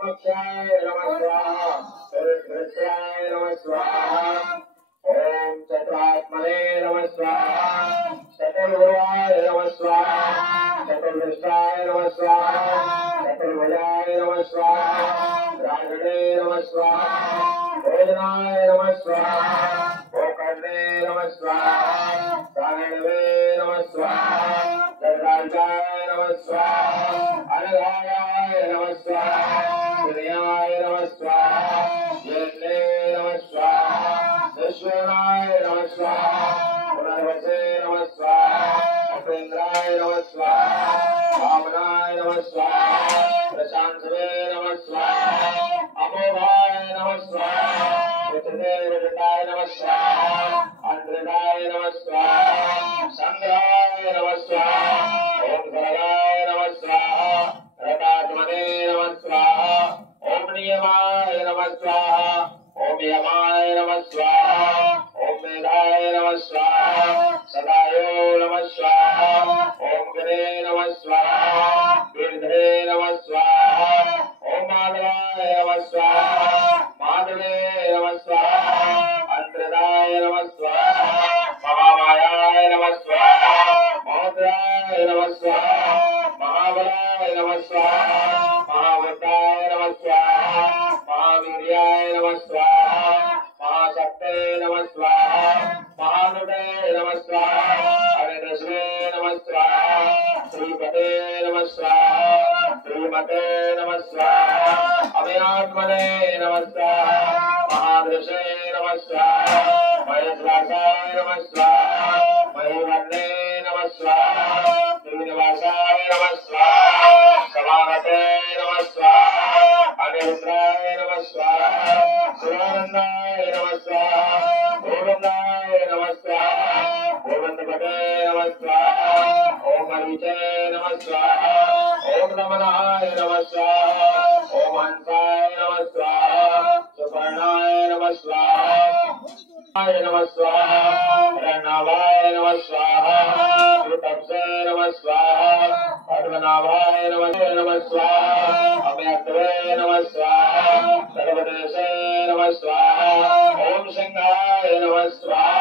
उमक्षाय नमः स्वाहा कृष्णाय नमः स्वाहा ओम चतुरात्मने नमः स्वाहा चतुर्भुजाय नमः स्वाहा चतुर्दृष्टाय नमः स्वाहा चतुर्भुजाय नमः स्वाहा राजणे नमः स्वाहा भोजनाय नमः स्वाहा गोकर्णे नमः स्वाहा सारणवे नमः स्वाहा दर्दाय नमः स्वाहा अनघाय नमः स्वाहा श्रेयाय नमः स्वाहा यज्ञे नमः स्वाहा विश्वनाय नमः स्वाहा पुनर्वसे नमः स्वाहा उपेन्द्राय नमः स्वाहा वामनाय नमः स्वाहा प्रशांतवे नमः स्वाहा अमोघाय नमः स्वाहा विजयताय नमः स्वाहा अंतराय नमः स्वाहा संग्राय नमः स्वाहा ओम भगाय नमः स्वाहा रतात्मने नमः स्वाहा ओम नियमाय नमः स्वाहा ओम यमाय नमः स्वाहा ओम मेधाय नमः स्वाहा सदायो नमः स्वाहा ओम गणे नमः स्वाहा गिरिधरे नमः स्वाहा ओम माधवाय नमः स्वाहा माधवे नमः स्वाहा अंतराय नमः स्वाहा महामायाय नमः स्वाहा महोदयाय नमः स्वाहा महाबलाय नमः स्वाहा महावताय नमः स्वाहा महावीर्याय नमः स्वाहा महाशक्ते नमः स्वाहा महानुदे नमः स्वाहा अविदश्रे नमः स्वाहा श्रीपते नमः स्वाहा श्रीमते नमः स्वाहा अभयात्मने नमः स्वाहा महादृशे नमः स्वाहा महेश्वराय नमः स्वाहा महेवर्णे नमः स्वाहा श्रीनिवासाय नमः स्वाहा समानते नमः स्वाहा अनिरुद्धाय नमः स्वाहा शिवानंदाय नमः स्वाहा गोविंदाय नमः स्वाहा गोविंदपते नमः स्वाहा ओम मरीचे नमः स्वाहा ओम नमनाय नमः स्वाहा ओम हंसाय नमः स्वाहा सुपर्णाय नमः स्वाहा नमः स्वाहा रणनाभाय नमः स्वाहा तपसे नमः स्वाहा पद्मनाभाय नमः स्वाहा अभयत्वे नमः स्वाहा सर्वदेशे नमः स्वाहा ओम सिंहाय नमः स्वाहा